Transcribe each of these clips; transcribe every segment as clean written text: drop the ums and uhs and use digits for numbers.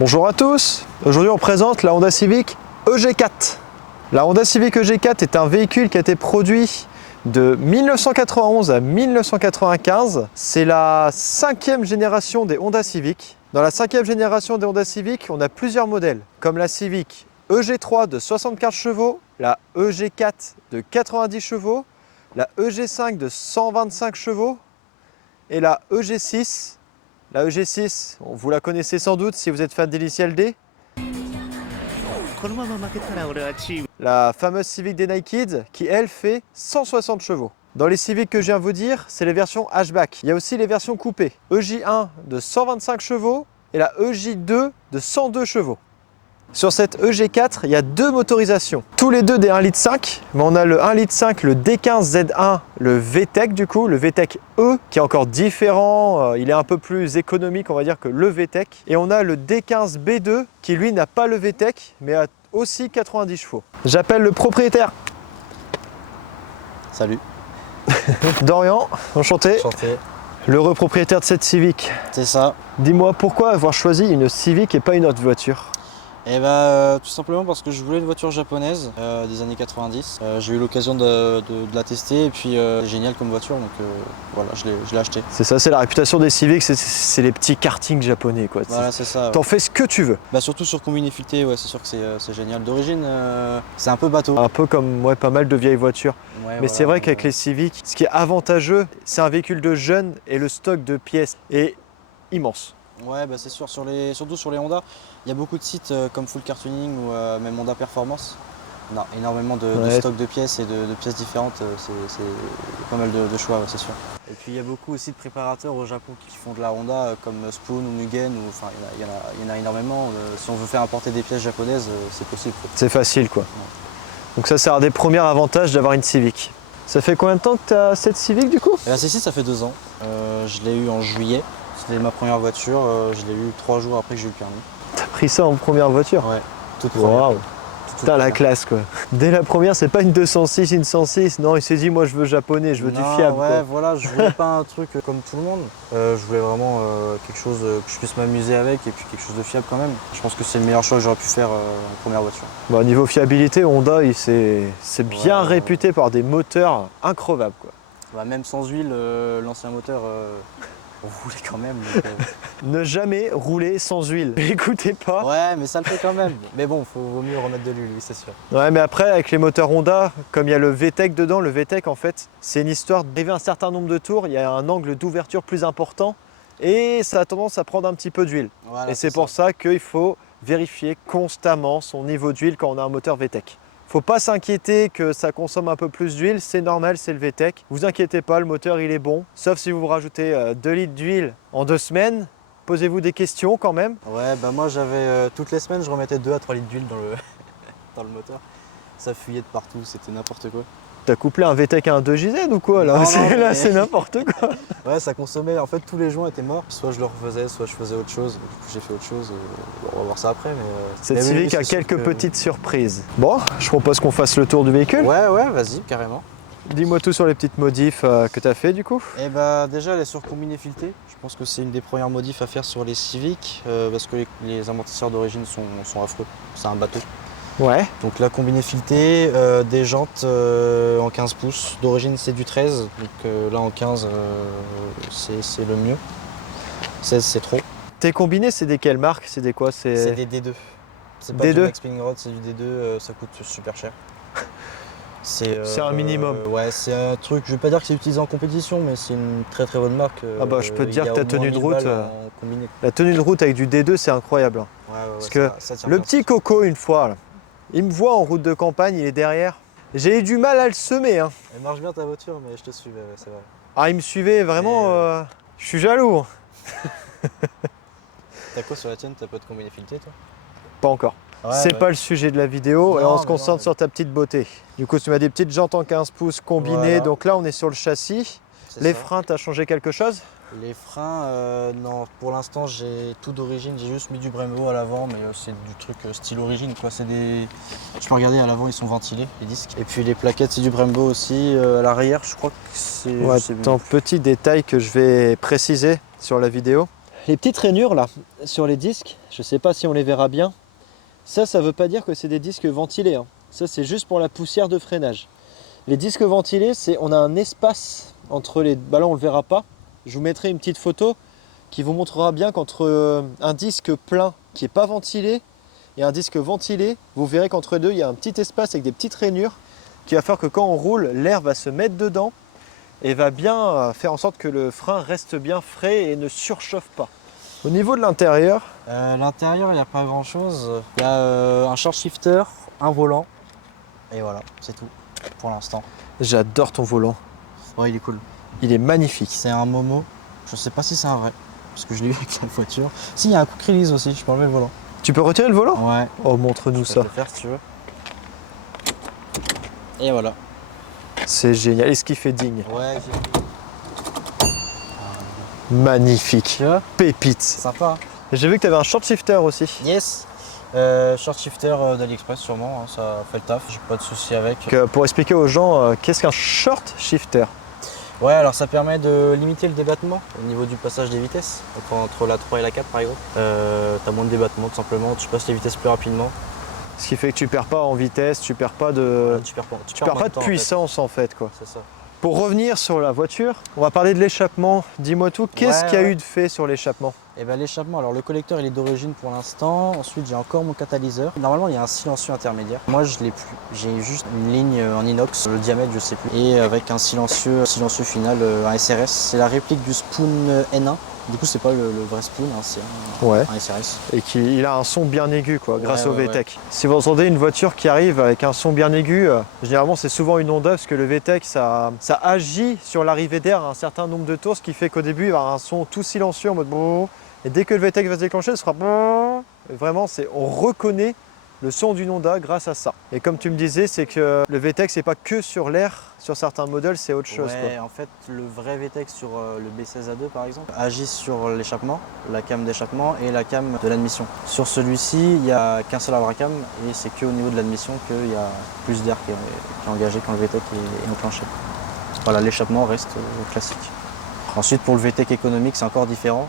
Bonjour à tous, aujourd'hui on présente la Honda Civic EG4. La Honda Civic EG4 est un véhicule qui a été produit de 1991 à 1995. C'est la 5e génération des Honda Civic. Dans la 5e génération des Honda Civic, on a plusieurs modèles, comme la Civic EG3 de 75 chevaux, la EG4 de 90 chevaux, la EG5 de 125 chevaux et la EG6. La EG6, vous la connaissez sans doute si vous êtes fan d'Initial D. La fameuse Civic des Night Kids qui, elle, fait 160 chevaux. Dans les Civic que je viens de vous dire, c'est les versions hatchback. Il y a aussi les versions coupées. EJ1 de 125 chevaux et la EJ2 de 102 chevaux. Sur cette EG4, il y a deux motorisations. Tous les deux des 1,5 litre, mais on a le 1,5 litre, le D15Z1, le VTEC du coup, le VTEC E, qui est encore différent, il est un peu plus économique on va dire que le VTEC. Et on a le D15B2, qui lui n'a pas le VTEC, mais a aussi 90 chevaux. J'appelle le propriétaire. Salut. Dorian, enchanté. Enchanté. L'heureux propriétaire de cette Civic. C'est ça. Dis-moi pourquoi avoir choisi une Civic et pas une autre voiture? Et bah tout simplement parce que je voulais une voiture japonaise des années 90. J'ai eu l'occasion de la tester et puis génial comme voiture, donc voilà, je l'ai acheté. C'est ça, c'est la réputation des Civic, c'est les petits kartings japonais quoi. Voilà, c'est ça. T'en fais ce que tu veux. Bah surtout sur Combine-Fileté, ouais, c'est sûr que c'est génial. D'origine, c'est un peu bateau. Un peu comme ouais, pas mal de vieilles voitures. Ouais, mais voilà, c'est vrai qu'avec les Civic, ce qui est avantageux, c'est un véhicule de jeunes et le stock de pièces est immense. Ouais, bah c'est sûr, surtout sur les Honda, il y a beaucoup de sites comme Full Car Tuning ou même Honda Performance. On a énormément de stock de pièces et de pièces différentes, c'est pas mal de choix, ouais, c'est sûr. Et puis il y a beaucoup aussi de préparateurs au Japon qui font de la Honda comme Spoon ou Mugen, enfin il y en a énormément. Si on veut faire importer des pièces japonaises, c'est possible. C'est facile quoi. Ouais. Donc ça c'est un des premiers avantages d'avoir une Civic. Ça fait combien de temps que tu as cette Civic du coup? La C6 ça fait 2 ans, je l'ai eu en juillet. C'était ma première voiture, je l'ai eu 3 jours après que j'ai eu le permis. T'as pris ça en première voiture? Ouais, toute première. Waouh! Putain la classe quoi. Dès la première, c'est pas une 206, une 106, non il s'est dit moi je veux japonais, je veux du fiable. Ouais, quoi. voilà, je voulais pas un truc comme tout le monde. Je voulais vraiment quelque chose que je puisse m'amuser avec et puis quelque chose de fiable quand même. Je pense que c'est le meilleur choix que j'aurais pu faire en première voiture. Bah, niveau fiabilité, Honda c'est bien réputé par des moteurs increvables quoi. Bah, même sans huile, l'ancien moteur roulait quand même. Donc, Ne jamais rouler sans huile. Écoutez pas. Ouais, mais ça le fait quand même. Mais bon, vaut mieux remettre de l'huile, oui, c'est sûr. Ouais, mais après, avec les moteurs Honda, comme il y a le VTEC dedans, le VTEC en fait, c'est une histoire d'arriver à un certain nombre de tours, il y a un angle d'ouverture plus important et ça a tendance à prendre un petit peu d'huile. Voilà, et c'est pour ça qu'il faut vérifier constamment son niveau d'huile quand on a un moteur VTEC. Faut pas s'inquiéter que ça consomme un peu plus d'huile, c'est normal, c'est le VTEC. Vous inquiétez pas, le moteur il est bon, sauf si vous rajoutez 2 litres d'huile en 2 semaines. Posez-vous des questions quand même. Ouais, bah moi j'avais toutes les semaines, je remettais 2 à 3 litres d'huile dans le moteur. Ça fuyait de partout, c'était n'importe quoi. T'as couplé un VTEC à un 2JZ ou quoi là? Non, Là c'est n'importe quoi. Ouais, ça consommait, en fait tous les joints étaient morts. Soit je le refaisais, soit je faisais autre chose. Du coup j'ai fait autre chose, on va voir ça après. Cette Civic a quelques petites surprises. Bon, je propose qu'on fasse le tour du véhicule. Ouais, vas-y, carrément. Dis-moi tout sur les petites modifs que tu as fait du coup. Et bah déjà elle est sur Combine-Fileté. Je pense que c'est une des premières modifs à faire sur les Civic parce que les amortisseurs d'origine sont affreux. C'est un bateau. Ouais. Donc la Combine-Fileté, des jantes en 15 pouces. D'origine c'est du 13, donc là en 15 c'est le mieux. 16 c'est trop. Tes combinés c'est des quelles marques? C'est des quoi? C'est des D2. C'est pas D2. du Max Spinning Rod, c'est du D2, ça coûte super cher. C'est un minimum. Ouais, c'est un truc, je vais pas dire que c'est utilisé en compétition, mais c'est une très très bonne marque. Ah bah je peux te dire que ta tenue de route, combiné. la tenue de route avec du D2 c'est incroyable. Ouais, Parce que ça tient le bien. petit Coco une fois, là, il me voit en route de campagne, il est derrière. J'ai eu du mal à le semer. Hein. Elle marche bien ta voiture, mais je te suivais, c'est vrai. Ah il me suivait vraiment, je suis jaloux. T'as quoi sur la tienne? T'as pas de Combine-Fileté toi? Pas encore. Ouais, c'est pas le sujet de la vidéo et Non, on se mais concentre non, sur ta petite beauté. Du coup, tu m'as des petites jantes en 15 pouces combinées, Voilà. donc là on est sur le châssis. Les freins, t'as changé quelque chose? Les freins, non, pour l'instant j'ai tout d'origine, j'ai juste mis du Brembo à l'avant, mais c'est du truc style origine quoi. C'est des. Tu peux regarder à l'avant, ils sont ventilés, les disques. Et puis les plaquettes, c'est du Brembo aussi. À l'arrière, je crois que c'est. Ouais, un petit détail que je vais préciser sur la vidéo. les petites rainures là sur les disques, je sais pas si on les verra bien. Ça veut pas dire que c'est des disques ventilés, hein. Ça c'est juste pour la poussière de freinage. Les disques ventilés, on a un espace entre les... Bah là on le verra pas. Je vous mettrai une petite photo qui vous montrera bien qu'entre un disque plein qui n'est pas ventilé et un disque ventilé, vous verrez qu'entre deux il y a un petit espace avec des petites rainures qui va faire que quand on roule, l'air va se mettre dedans et va bien faire en sorte que le frein reste bien frais et ne surchauffe pas. Au niveau de l'intérieur, l'intérieur, il n'y a pas grand chose. Il y a un short shifter, un volant, et voilà, c'est tout pour l'instant. j'adore ton volant. Ouais, il est cool. Il est magnifique. C'est un Momo, je sais pas si c'est un vrai, parce que je l'ai eu avec la voiture. Si, il y a un quick release aussi, je peux enlever le volant. Tu peux retirer le volant? Ouais. Oh, montre-nous Je peux ça. te le faire si tu veux. Et voilà. C'est génial. Et ce qui fait digne. Ouais, Magnifique. tu vois, Pépite. sympa. J'ai vu que tu avais un short shifter aussi. Yes. Short shifter d'AliExpress sûrement, hein, ça fait le taf, j'ai pas de souci avec. Pour expliquer aux gens, qu'est-ce qu'un short shifter? Ouais, alors ça permet de limiter le débattement au niveau du passage des vitesses. Donc entre la 3 et la 4 par exemple, t'as moins de débattement tout simplement, tu passes les vitesses plus rapidement. Ce qui fait que tu perds pas en vitesse, tu perds pas de, Tu perds pas moins de temps, puissance en fait quoi. En fait. C'est ça. Pour revenir sur la voiture, on va parler de l'échappement. Dis-moi tout, qu'est-ce qu'il y a eu de fait sur l'échappement? Et ben l'échappement, alors le collecteur il est d'origine pour l'instant, ensuite j'ai encore mon catalyseur. Normalement il y a un silencieux intermédiaire. Moi je l'ai plus, j'ai juste une ligne en inox, le diamètre je sais plus, et avec un silencieux final, un SRS. C'est la réplique du Spoon N1. Du coup c'est pas le vrai Spoon, hein, c'est un SRS. Et qu'il a un son bien aigu quoi, grâce au ouais, VTEC. Si vous entendez une voiture qui arrive avec un son bien aigu, généralement c'est souvent une Honda parce que le VTEC ça agit sur l'arrivée d'air à un certain nombre de tours, ce qui fait qu'au début il va y avoir un son tout silencieux en mode bon. Et dès que le VTEC va se déclencher, ce sera bon. Et vraiment, on reconnaît le son d'une Honda grâce à ça. Et comme tu me disais, c'est que le VTEC, c'est pas que sur l'air, sur certains modèles, c'est autre chose. Ouais, Quoi. en fait, le vrai VTEC sur le B16A2 par exemple agit sur l'échappement, la came d'échappement et la came de l'admission. Sur celui-ci, il n'y a qu'un seul abracam et c'est qu'au niveau de l'admission qu'il y a plus d'air qui est engagé quand le VTEC est enclenché. Voilà, l'échappement reste classique. Ensuite, pour le VTEC économique, c'est encore différent.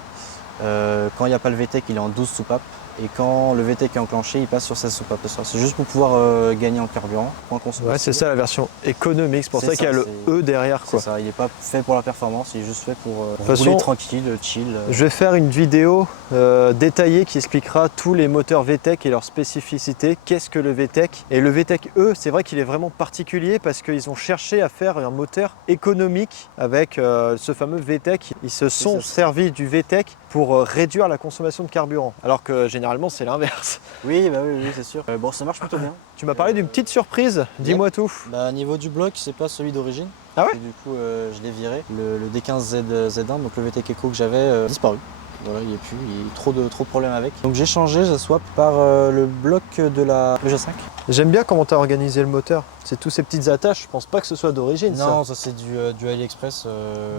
Quand il n'y a pas le VTEC, il est en 12 soupapes. Et quand le VTEC est enclenché, il passe sur 16 soupapes. C'est juste pour pouvoir gagner en carburant. Ouais, c'est ça la version économique. C'est pour ça qu'il y a le E derrière. C'est ça, il n'est pas fait pour la performance, il est juste fait pour rouler rouler tranquille, chill. Je vais faire une vidéo détaillée qui expliquera tous les moteurs VTEC et leurs spécificités. Qu'est-ce que le VTEC? Et le VTEC E, c'est vrai qu'il est vraiment particulier parce qu'ils ont cherché à faire un moteur économique avec ce fameux VTEC. Ils se sont servis du VTEC pour réduire la consommation de carburant. Alors que généralement, c'est l'inverse. Oui, bah oui, c'est sûr. Bon, ça marche plutôt bien. Tu m'as parlé d'une petite surprise, dis-moi tout. Bah, au niveau du bloc, c'est pas celui d'origine. Ah ouais? Et du coup, je l'ai viré. Le D15Z1, donc le VTEC Eco que j'avais, disparu. Voilà, il n'y a plus, il y a trop de problèmes avec. Donc j'ai changé, je swap par le bloc de la G5. J'aime bien comment tu as organisé le moteur. C'est tous ces petites attaches, je pense pas que ce soit d'origine. Non, ça c'est du AliExpress.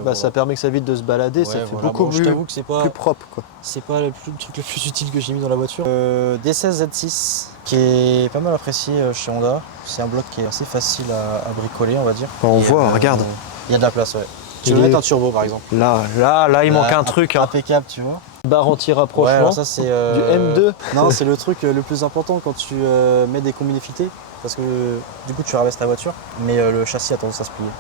Bah, ça permet que ça évite de se balader, ouais, ça fait voilà. beaucoup bon, je t'avoue que c'est pas plus propre. Quoi. C'est pas le truc le plus utile que j'ai mis dans la voiture. D16Z6 qui est pas mal apprécié chez Honda. C'est un bloc qui est assez facile à bricoler, on va dire. On voit, regarde. Il y a de la place, ouais. Tu veux mettre un turbo par exemple. Là, il manque un truc. Hein. Impeccable, tu vois. Barre anti-rapprochement, ouais, alors ça, c'est, du M2. Non, c'est le truc le plus important quand tu mets des combines filetées. Parce que du coup, tu rabaisses ta voiture, mais le châssis a tendance à se plier.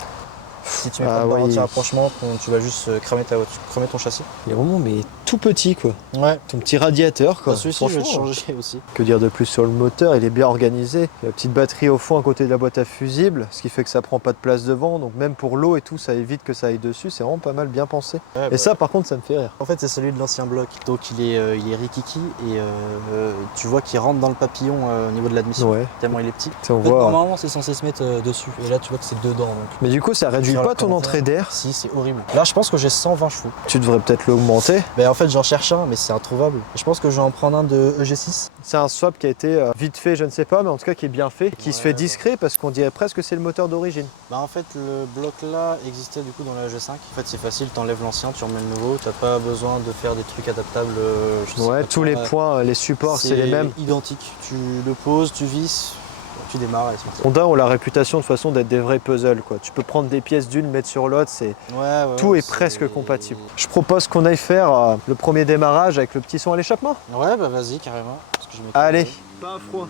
Si tu mets pas de barre anti-rapprochement, tu vas juste cramer ton châssis. Il est vraiment mais tout petit quoi. Ouais. Ton petit radiateur quoi. Celui-ci, je vais le changer aussi. Que dire de plus sur le moteur? Il est bien organisé. Il y a une petite batterie au fond à côté de la boîte à fusibles, ce qui fait que ça prend pas de place devant. Donc même pour l'eau et tout, ça évite que ça aille dessus. C'est vraiment pas mal bien pensé. Ouais, et ça par contre, ça me fait rire. En fait, c'est celui de l'ancien bloc. Donc il est rikiki et tu vois qu'il rentre dans le papillon au niveau de l'admission. Ouais. Tellement il est petit. On voit... Normalement, c'est censé se mettre dessus. Et là, tu vois que c'est dedans. Donc. Mais du coup, ça réduit pas ton entrée d'air? Si, c'est horrible. Là, je pense que j'ai 120 chevaux. Tu devrais peut-être l'augmenter. Ben, en fait, j'en cherche un, mais c'est introuvable. Je pense que je vais en prendre un de EG6. C'est un swap qui a été vite fait, je ne sais pas, mais en tout cas qui est bien fait, qui se fait discret parce qu'on dirait presque que c'est le moteur d'origine. Bah en fait, le bloc là existait du coup dans la G5. En fait, c'est facile, t'enlèves l'ancien, tu remets le nouveau. T'as pas besoin de faire des trucs adaptables. Ouais, tous les points, les supports, c'est les mêmes. Identique. Tu le poses, tu visses. tu démarres et c'est bon. Honda ont la réputation de toute façon d'être des vrais puzzles, quoi. Tu peux prendre des pièces d'une, mettre sur l'autre, c'est tout est presque compatible. Je propose qu'on aille faire le premier démarrage avec le petit son à l'échappement. Ouais, bah vas-y, carrément. Parce que je m'étais- Allez, pas à froid.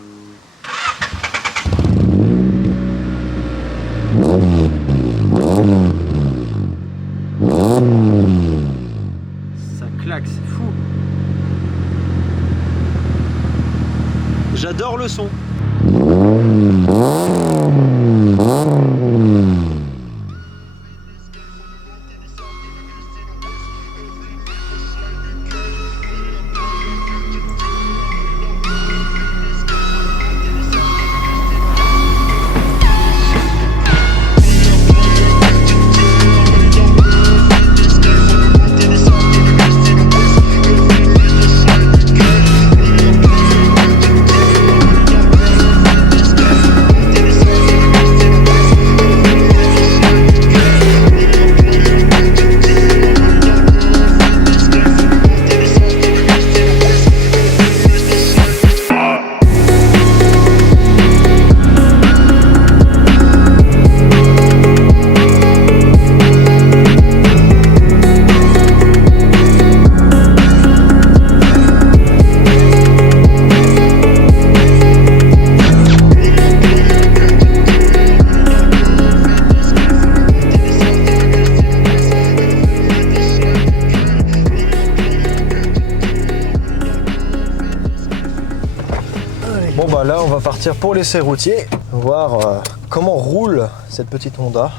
Ça claque, c'est fou. J'adore le son. Bon bah là on va partir pour l'essai routier, voir comment roule cette petite Honda.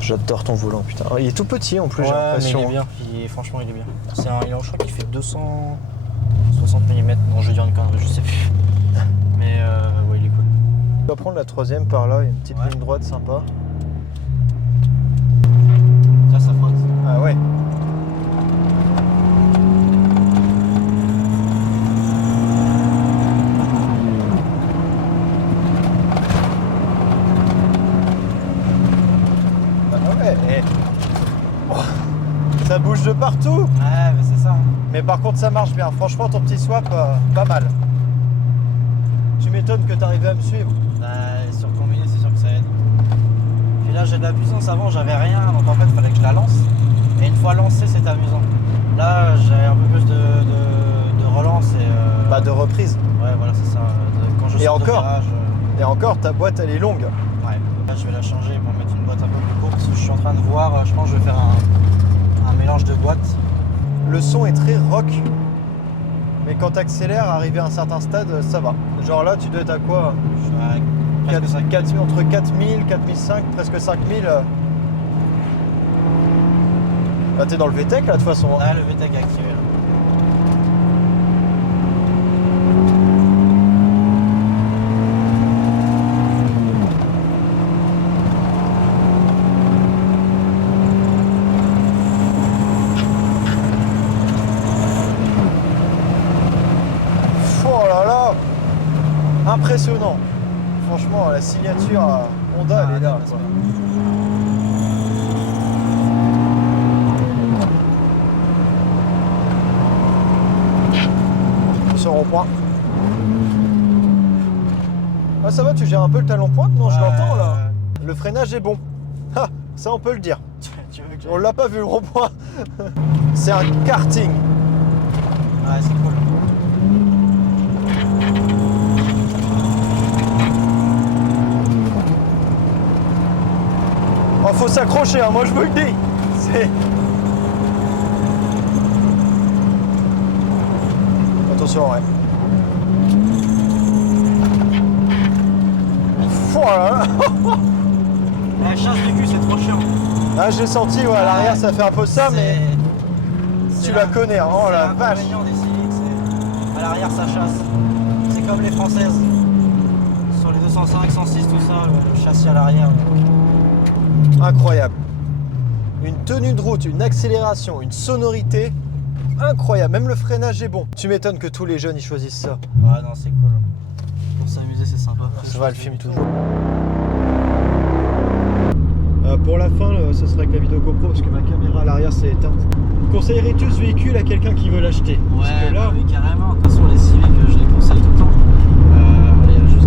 J'adore ton volant, putain. Il est tout petit en plus, j'ai l'impression. Mais il est bien, franchement il est bien. Je crois qu'il fait 260 mm, non je veux dire une connerie, je sais plus. Mais ouais il est cool. On va prendre la troisième par là, il y a une petite ligne droite sympa. Ça frotte. Ah ouais. Ça bouge de partout. Ouais, mais c'est ça. Mais par contre, ça marche bien. Franchement, ton petit swap, pas mal. Tu m'étonnes que tu arrives à me suivre. Bah, sur combiné, c'est sûr que ça aide. Puis là, j'ai de la puissance. Avant, j'avais rien. Donc en fait, il fallait que je la lance. Et une fois lancée, c'était amusant. Là, j'ai un peu plus de relance et. Bah, de reprise. Ouais, voilà, c'est ça. Quand je sors de virage, Et encore, ta boîte, elle est longue. Ouais. Là, je vais la changer pour mettre une boîte un peu plus courte. Parce que je suis en train de voir. Je pense que je vais faire un mélange de boîtes. Le son est très rock, mais quand tu accélères, arrivé à un certain stade, ça va. Genre là, tu dois être à quoi? Je suis à presque 5 000. Entre 4000, 4005, presque 5000. Bah, t'es dans le VTEC là, de toute façon. Ah, le VTEC est activé là. Impressionnant. Franchement, la signature Honda, elle est là. Quoi. Ce rond-point. Ah, ça va, tu gères un peu le talon pointe? Non, je l'entends là. Le freinage est bon. Ah, ça, on peut le dire. On l'a pas vu le rond-point. C'est un karting. Ouais, c'est cool. Oh, faut s'accrocher, hein, moi je vous le dis. Attention, ouais. Voilà. La chasse de cul, c'est trop chiant. Ah, j'ai senti, ouais, à l'arrière ça fait un peu ça, mais tu la connais, hein. Oh la vache. Des Civics, à l'arrière ça chasse. C'est comme les françaises. Sur les 205, 106, tout ça, le châssis à l'arrière. Incroyable. Une tenue de route, une accélération, une sonorité incroyable. Même le freinage est bon. Tu m'étonnes que tous les jeunes ils choisissent ça. Ouais, non, c'est cool. Pour s'amuser, c'est sympa. Ça va, le film toujours. Pour la fin, ce sera avec la vidéo GoPro parce que ma caméra à l'arrière s'est éteinte. Conseillerais-tu ce véhicule à quelqu'un qui veut l'acheter? Ouais, parce que là... bah oui, carrément. De toute façon, les Civics, je les conseille tout le temps. Allez, juste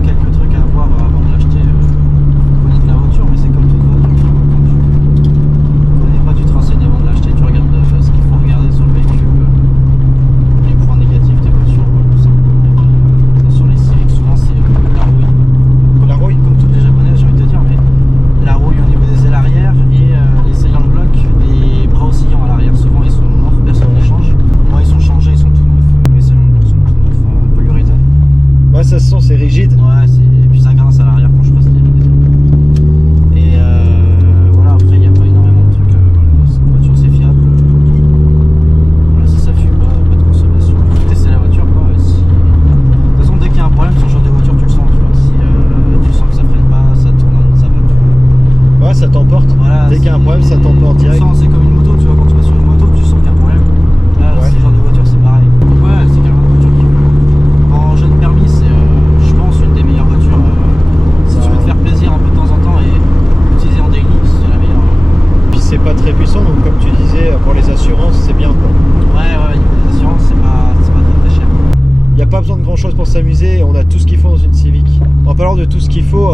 pas besoin de grand chose pour s'amuser, on a tout ce qu'il faut dans une Civic. En parlant de tout ce qu'il faut,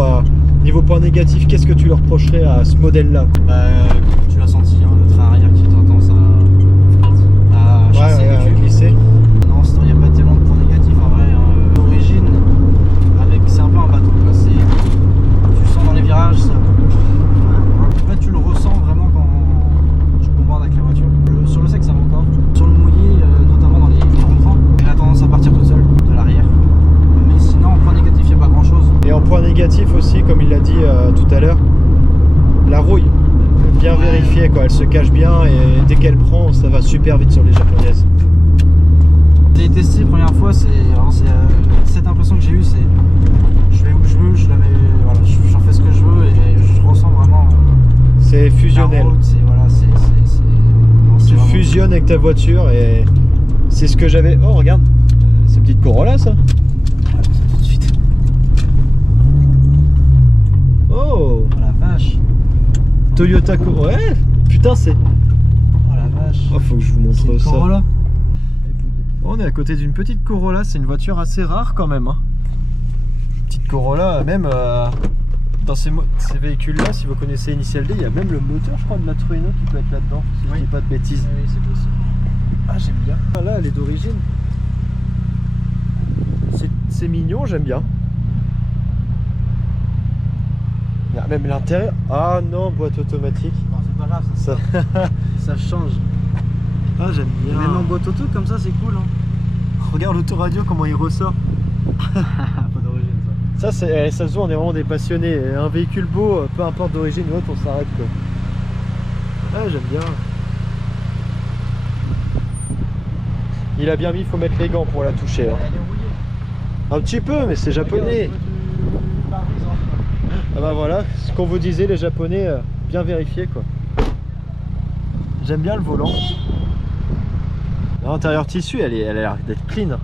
niveau point négatif, qu'est-ce que tu leur reprocherais à ce modèle-là? Tu l'as senti, hein, le train arrière qui tendance à chasser le cul. Glisser. Non, il n'y a pas tellement de points négatifs en vrai. D'origine, c'est un peu un bateau. Quoi. Tu sens dans les virages, ça. En fait, tu le ressens vraiment quand tu bombardes avec la voiture. Sur le sec, ça va encore. Sur le mouillé, notamment dans les ronds-points, elle a tendance à partir toute seule de l'arrière. Mais sinon, en point négatif, il n'y a pas grand-chose. Et en point négatif aussi, comme il l'a dit tout à l'heure, la rouille. Bien vérifiée, quoi. Elle se cache bien et dès qu'elle prend, ça va super vite sur les japonaises. J'ai testé la première fois, c'est cette impression que j'ai eue, c'est je vais où je veux, je la mets, voilà, j'en fais ce que je veux et je ressens vraiment. C'est fusionnel. Tu fusionnes avec ta voiture et c'est ce que j'avais. Oh regarde, c'est une petite Corolla ça. Tout de suite. Oh, Oh la vache. Toyota Corolla. Ouais, putain c'est. Oh la vache. Oh, faut que je vous montre ça. Corolla. On est à côté d'une petite Corolla, c'est une voiture assez rare quand même. Hein. Petite Corolla, même dans ces véhicules-là, si vous connaissez Initial D, il y a même le moteur, je crois, de la Trueno qui peut être là-dedans, si je dis pas de bêtises. Oui, c'est possible. Ah, j'aime bien. Ah, là, elle est d'origine. C'est mignon, j'aime bien. Il y a même l'intérieur. Ah non, boîte automatique. Non, c'est pas grave, ça change. Ah, j'aime bien. Même en boîte auto, comme ça, c'est cool. Hein. Regarde l'autoradio, comment il ressort. Pas d'origine, ça. Ça se voit, on est vraiment des passionnés. Un véhicule beau, peu importe d'origine ou autre, on s'arrête quoi. Ah, j'aime bien. Il a bien mis, il faut mettre les gants pour la toucher. Hein. Elle est rouillée. Un petit peu, mais c'est japonais. Ah bah voilà, ce qu'on vous disait, les japonais, bien vérifiés quoi. J'aime bien le volant. L'intérieur tissu, elle a l'air d'être clean. Ouais.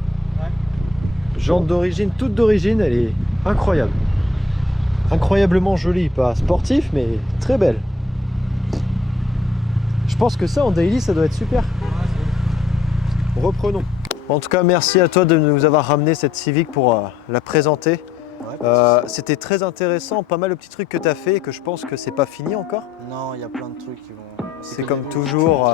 Jante d'origine, toute d'origine, elle est incroyable. Incroyablement jolie, pas sportif, mais très belle. Je pense que ça en daily, ça doit être super. Reprenons. En tout cas, merci à toi de nous avoir ramené cette Civic pour la présenter. C'était très intéressant, pas mal de petits trucs que tu as fait et que je pense que c'est pas fini encore. Non, il y a plein de trucs qui vont. C'est comme toujours.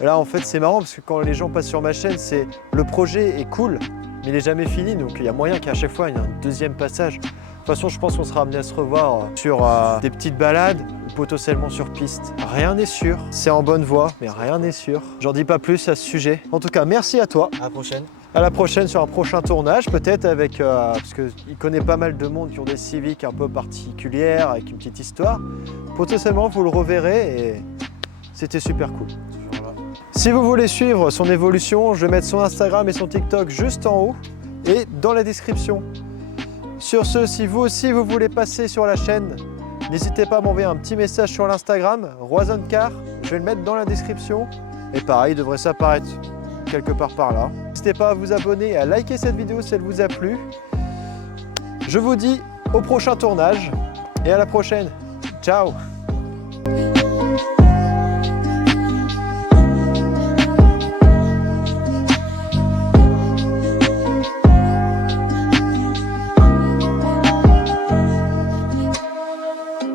Là, en fait, c'est marrant parce que quand les gens passent sur ma chaîne, c'est le projet est cool, mais il est jamais fini. Donc, il y a moyen qu'à chaque fois, il y ait un deuxième passage. De toute façon, je pense qu'on sera amené à se revoir sur des petites balades ou potentiellement sur piste. Rien n'est sûr. C'est en bonne voie, mais rien n'est sûr. J'en dis pas plus à ce sujet. En tout cas, merci à toi. À la prochaine. À la prochaine sur un prochain tournage, peut-être avec, parce qu'il connaît pas mal de monde qui ont des Civics un peu particulières, avec une petite histoire. Potentiellement, vous le reverrez et c'était super cool. Si vous voulez suivre son évolution, je vais mettre son Instagram et son TikTok juste en haut et dans la description. Sur ce, si vous aussi vous voulez passer sur la chaîne, n'hésitez pas à m'envoyer un petit message sur l'Instagram, RoisonneCar, je vais le mettre dans la description. Et pareil, il devrait s'apparaître quelque part par là. N'hésitez pas à vous abonner et à liker cette vidéo si elle vous a plu. Je vous dis au prochain tournage et à la prochaine. Ciao!